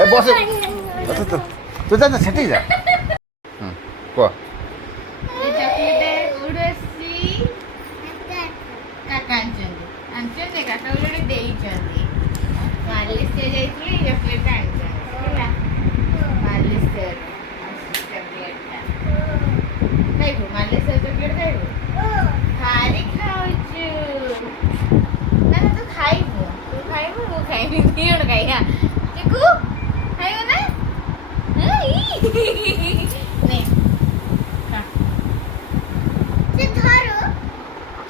ए बस तू जा सेठी जा को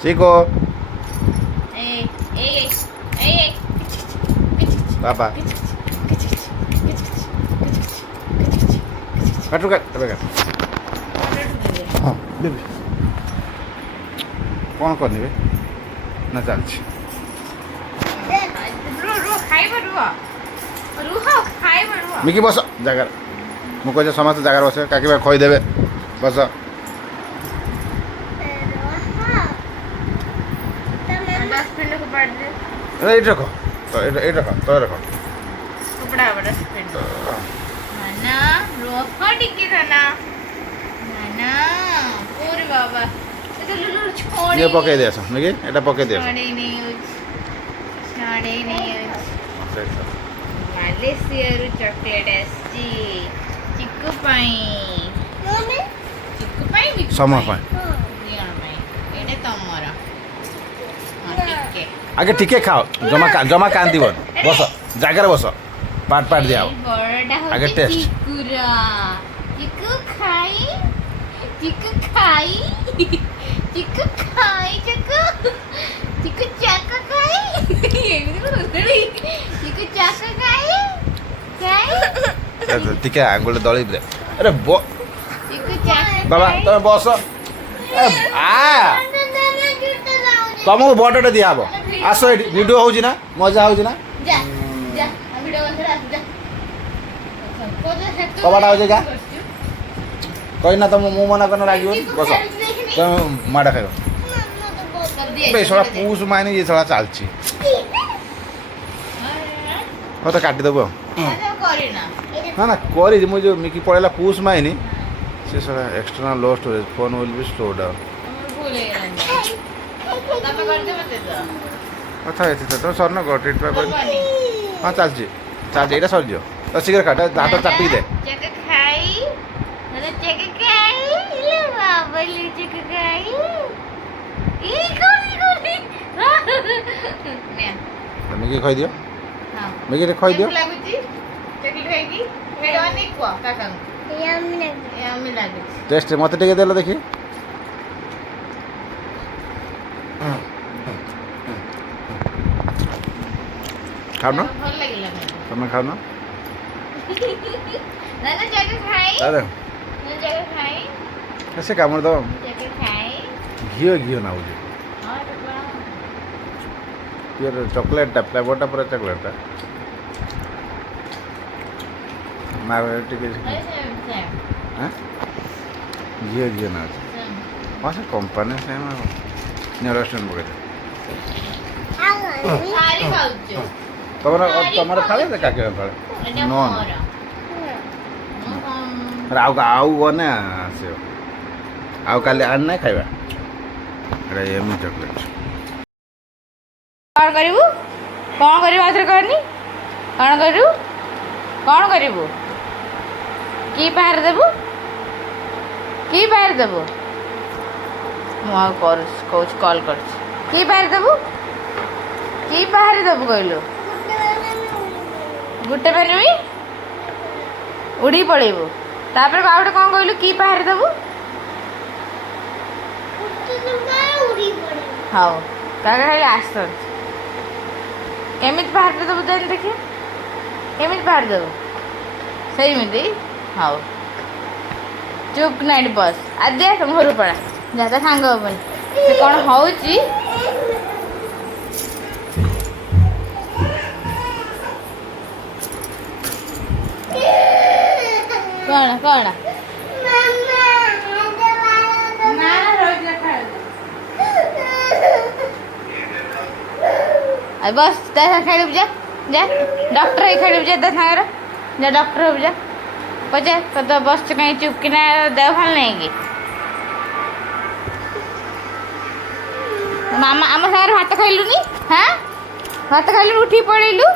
Chiku Papa Katu kat हाँ देबे कौन करनी बे ना चलछि मिकी बस जगह मु कहे समस्त जगह बस काकी भाई खई देबे बस ये रखो तो ये रखो तो रखो कपड़ा बड़ा स्पेंड नाना रोफा टिके ना नाना ओरे बाबा ये तो लुलु छोड़ी ये पके दे ऐसा मिकी एटा पके दे छोड़ी नहीं मालेशिया रू चॉकलेट एसजी चिक्कू पाई चिक्कू पाई मिक्स समा पाई दिया पाई एटे तमरा टिके आगे टिके खाओ जमा कांदी बन बस जगह बस पाट पाट दिया आगे टेस्ट चिकुरा चिकू खाई चिकू चिकू चाका खाई चिकू चाका खाई टिके आंगुल दली दे अरे बो चिकू चाका बाबा तुम बस आ तुमको बटटे दिया हम आस भिडियो हो मजा हो जा जा वीडियो कर जा कबाटा हो क्या कही ना तुम मुँह मना करना लगे बस तुम माड़ा खाइब थोड़ा पूस मायने ये थोड़ा चलती हाँ तो काटिदेबु ना ना कर जो मिकी पड़ेगा पूस मायनी से थोड़ा external low storage phone will be slow down कथा ये तुम सर न ट्रिटमेंट हाँ चलती चलती यहाँ सर तो शीघ्र काट हाथ चापी दे मिकी खई दियो मिकी खई दियो टेस्ट मत टिके देला देखी खाओ ना तुम खाओ ना अरे कैसे कामड़ दो घी ना हो प्योर चॉकलेट फ्लेवरटा पूरा चॉकलेट ना टिके घी ना हाँ से कंपनी से रेस्टोरेंट पकड़ तुम खाले काके खाले नॉन आउ गने आस आउ काली आन ना खाइबा अरे एम चॉकलेट कौन करिवु कौन करिवु आथरे कहनी कौन करिवु कौन करिवु की बाहर देबु मु कर कोच कॉल कर की बाहर देबु कहलु गुटे पेनवी उड़ी पड़ेबु तापर आउटे कौन कहलु की बाहर देबु हाँ काका खाली आस केमित बाहर देबु जान देखिए केमित बाहर देबु सही मिली हाँ चुप नाइट बस आदि तुम घर पड़ा जाता सांग हेनी से कौन हूँ कौन कौन बस खाई जा जा डॉक्टर ही खेल जा सागर जा डॉक्टर हो जा पचार तो बस कहीं चुपकिना देह भल नहीं कि मामा आम सागर भात खाइलुनी हाँ भात खाइलु उठी पड़ेलु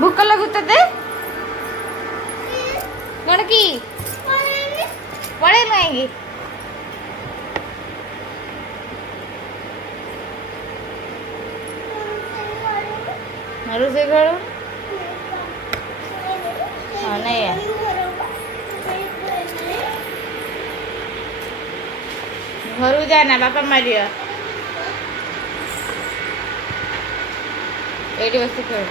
भूक लगु ते कौन की पड़े नहीं रोसे घर हाँ नहीं है घर जाना बापा मारियो एडी बस खेल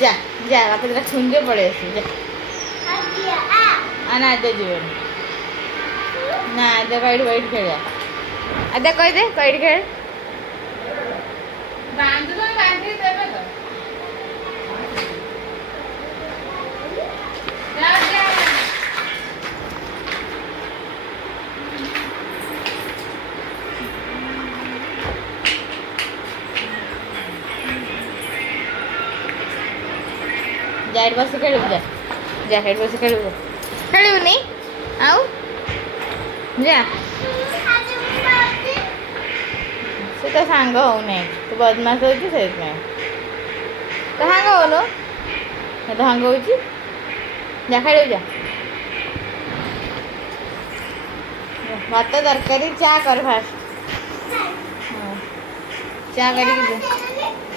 जा जा बापा तेरा छुंदे पड़े जा आना दे जीवन ना दे कईट वईट खेल अदे कह दे कईट खेल बांध दो बांधी देबे तो जा जा हेड बस खेलु जा जा हेड बस खेलु खेलु नहीं आउ जा से तो सांग हो नहीं तू बदमाश हो से तो सांग हो नो तो सांग हो जा खेलु जा भात तरकारी चा कर फास्ट चा करी